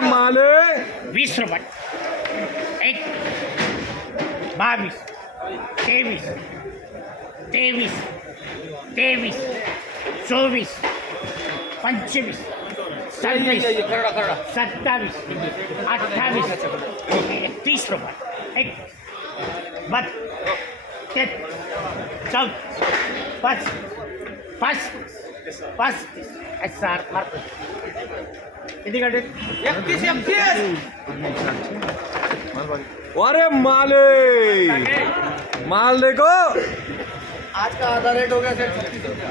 माले. वीस रुपये. एक बावीस तेवीस तेवीस तेवीस चोवीस पंचवीस सव्वीस सत्तावीस अठ्ठावीस तीस रुपये. एक बत ते चौद पाच पाच अरे माले माल देखो आज का आधा रेट हो गया सेठ छत्तीस रुपया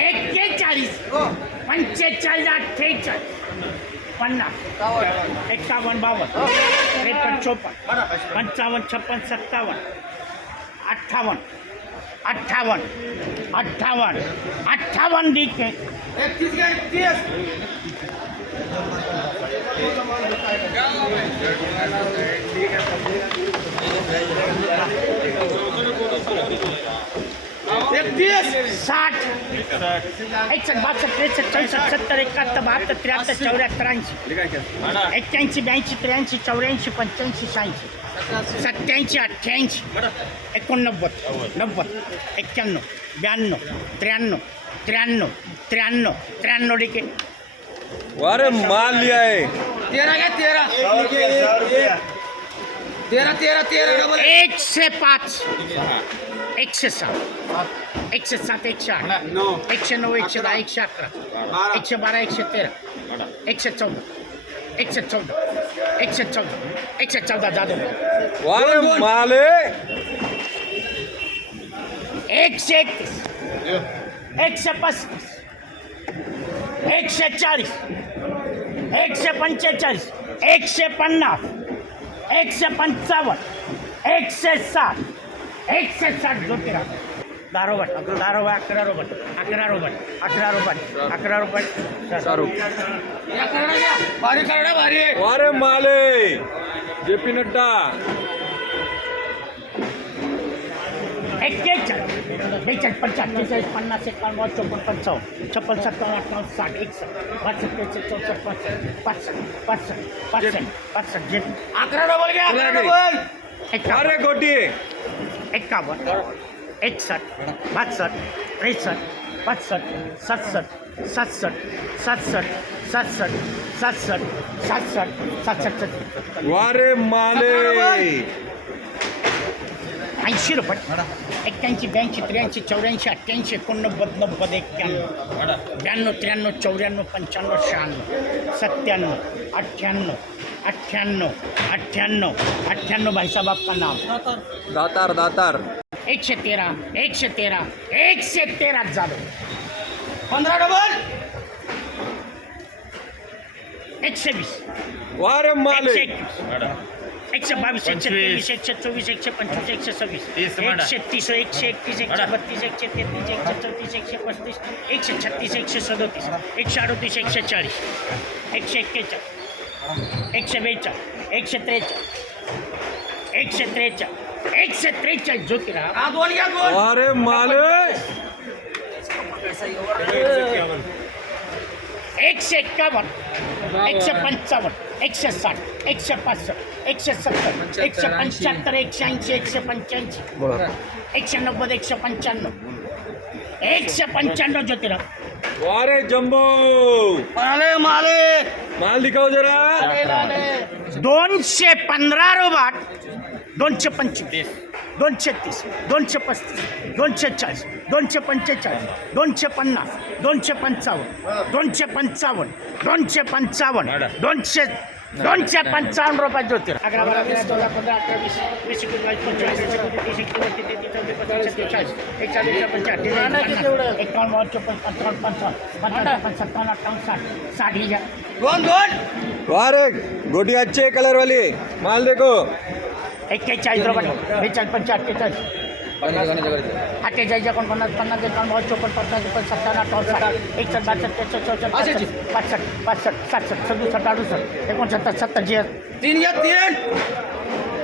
एक्केचाळीस पंचेचाळीस अठ्ठेचाळीस पन्नास एकावन्न बावन्न त्रेपन्न चोपन्न छप्पन सत्तावन्न अट्ठावन अट्ठावन अट्ठावन अट्ठावन डी के इकतीस का इकतीस। साठ। सत्तर सत्याऐंशी अठ्ठ्याऐंशी एकोणनव्वद नव्वद एक्क्याण्णव ब्याण्णव त्र्याण्णव त्र्याण्णव त्र्याण्णव त्र्याण्णव डिके अरे माल लिया है तेरह क्या तेरह तेरह तेरह तेरह डबल एकशे पाच एकशे सात एकशे सात एकशे आठ एकशे नऊ एकशे दहा एकशे अकरा एकशे बारा एकशे तेरा एकशे चौदा एकशे चौदा एकशे चौदा एकशे चौदा जाधव माले एकशे एकतीस एकशे पस्तीस एकशे चाळीस एकशे पंचेचाळीस। एकशे पन्नास। एकशे पंचावन्न। एकशे साठ। एकशे साठ ज्योतिरा दहा रुपये दहा रुपये अकरा रुपये अकरा रुपये अकरा रुपये अकरा क्या भारी करना भारी. अरे माले. जेपी नड्डा. एक्केचाळीस. बेचाळीस पंचाळीस बेचाळीस पन्नास एकावन्न चौपन्न पंचावन्न. छप्पन सत्तावन्न अठ्ठावन्न साठ एकसष्ट. बासष्ट त्रेसष्ट चौसष्ट पासष्ट पासष्ट पासष्ट पासष्ट पासष्ट जे अकरा डबल क्या अकरा डबल. अरे एकावन्न. गोटी એકસઠ बासठ ત્રેસઠ पसठ सड़सठ सतसठ सतसठ सतसठ सतसठ સડસઠ સડસઠ સડસઠ વારે માલે ऐंशी रुपये एक्क्याऐंशी ब्याऐंशी त्र्याऐंशी चौऱ्याऐंशी अठ्ठ्याऐंशी एकोणनव्वद नव्वद एक्क्याण्णव ब्याण्णव त्र्याण्णव चौऱ्याण्णव पंच्याण्णव शहाण्णव सत्त्याण्णव अठ्ठ्याण्णव अठ्ठ्याण्णव अठ्ठ्याण्णव अठ्ठ्याण्णव भाई साहब आपका नाम? दातार दातार. एकशे तेरा एकशे तेरा एकशे तेरा झालं. पंधरा डबल एकशे वीस. अरे एकशे माले एकवीस एकशे बावीस एकशे तेवीस एकशे चोवीस एकशे पंचवीस एकशे सव्वीस. एकशे तीस एकशे एकतीस एकशे बत्तीस एकशे तेहतीस एकशे चौतीस एकशे पस्तीस एकशे छत्तीस एकशे सदोतीस एकशे अडतीस एकशे चाळीस एकशे एक्केचाळीस एकशे बेचाळीस एकशे त्रेचाळीस एकशे त्रेचाळीस एकशे त्रेचाळीस ज्योतिरा हा दोन क्या दोन अरे माले एकशे एक्कावन्न एकशे पंचावन्न एकशे साठ एकशे पासष्ट एकशे सत्तर एकशे पंच्याहत्तर एकशे ऐंशी। एकशे पंच्याऐंशी एकशे नव्वद एकशे पंच्याण्णव एकशे पंच्याण्णव ज्योतिराव। अरे जम्बो। अरे माले माल दिखाओ जरा। दोनशे पंधरा रोबाट दोनशे पंचवीस दोनशे तीस दोनशे पस्तीस दोनशे चाळीस दोनशे पंचेचाळीस दोनशे पन्नास दोनशे पंचावन्न दोनशे पंचावन्न दोनशे पंचावन्न दोनशे दोनशे पंचावन्न रुपये ज्योतिराव अकरा बारा तेरा चौदा पंधरा अठरा वीस वीस एकवीस बावीस पंचवीस तीस एकतीस तीस एकतीस बत्तीस तेहतीस चौतीस पस्तीस छत्तीस चाळीस एकचाळीस पंचाळीस एकावन्न बावन्न चोपन्न पंचावन्न पंचावन्न पंचावन्न सत्तावन्न अठ्ठावन्न साठ साठ ही घ्या दोन दोन अरे गोटी अच्छे कलर वाली माल देखो एक्केचाळीस रुपये बेचाळीस पंचाळीस अठ्ठेचाळीस अठ्ठेचाळीस एकोणपन्नास पन्नास एकावन्न बावन्न चोपन्न पन्नास एकोण सत्तावन्न अठ्ठावन्न साठ एकसष्ट बासष्ट त्रेसष्ट चौसष्ट पासष्ट पासष्ट पासष्ट सातसष्ट सदुसष्ट अडुसष्ट एकोणसत्तर सत्तर जी तीन या तीन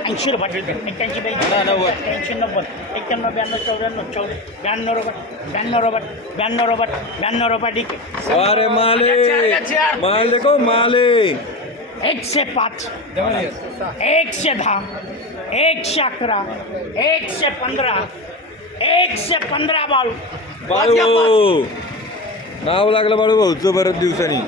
ऐंशी रुपये एक्क्याऐंशी ब्याऐंशी एक्क्याऐंशी नव्वद एक्क्याण्णव ब्याण्णव चौऱ्याण्णव चौऱ्या ब्याण्णव रुपये ब्याण्णव रुपये ब्याण्णव रुपये ब्याण्णव रुपये ठीक आहे अरे माले माल देखो माले एकशे पाच एकशे दहा एकशे अकरा एकशे पंधरा एकशे पंधरा बाळू बाळू नाव लागलं बाळू भाऊचं बऱ्याच दिवसांनी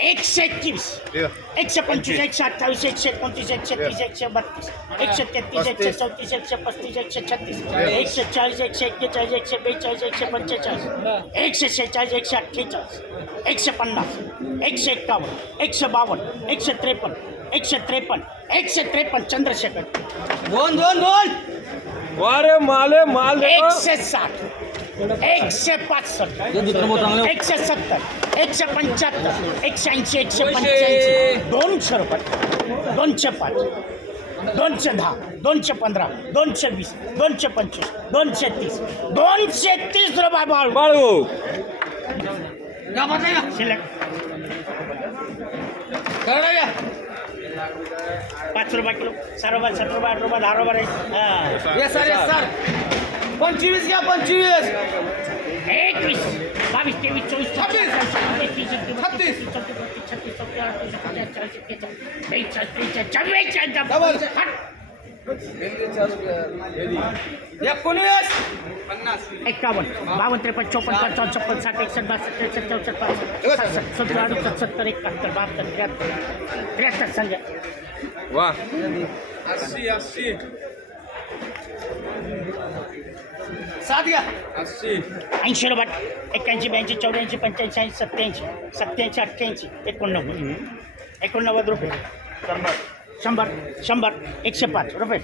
एकशे एकवीस एकशे पंचवीस एकशे अठ्ठावीस एकशे एकोणतीस एकशे तीस एकशे बत्तीस एकशे तेहतीस एकशे चौतीस एकशे पस्तीस एकशे छत्तीस एकशे चाळीस एकशे एक्केचाळीस एकशे बेचाळीस एकशे पंचेचाळीस एकशे शेहेचाळीस एकशे अठ्ठेचाळीस एकशे पन्नास एकशे एक्कावन्न एकशे बावन्न एकशे त्रेपन्न एकशे त्रेपन्न एकशे त्रेपन्न चंद्रशेखर. दोन दोन दोन वारे माले माल देखो एकशे साठ एकशे पासष्ट एकशे सत्तर एकशे पंच्याहत्तर एकशे ऐंशी एकशे पंच्याऐंशी. दोनशे रुपये दोनशे पाच दोनशे दहा दोनशे पंधरा दोनशे वीस दोनशे पंचवीस दोनशे तीस दोनशे तीस रुपये बाळू. बाळू शिल्लक. पाच रुपये किलो सहा रुपये सात रुपये आठ रुपये दहा रुपये हा. ये सर ये सर पंचवीस घ्या पंचवीस एकवीस बावीस तेवीस चोवीस छत्तीस. छत्तीस तीस एकतीस छत्तीस. बत्तीस, छत्तीस बत्तीस छत्तीस एकोणीस. एक्कावन्न बावन्न त्रेपन्न चौपन्न पंचावन्न छप्पन्न साठ एकसष्ट बासष्ट त्रेसष्ट चौसष्ट पासष्ट सत्तर अडुसष्ट सत्तर एकाहत्तर बहात्तर त्र्याहत्तर. त्र्याहत्तर संख्या वा. अस्सी अस्सी. सात घ्या. ऐंशी एक्क्याऐंशी ब्याऐंशी चौऱ्याऐंशी पंच्याऐंशी ऐंशी सत्याऐंशी सत्याऐंशी अठ्ठ्याऐंशी एकोणनव्वद. एकोणनव्वद रुपये. शंभर. शंभर शंभर एकशे पाच रुपये.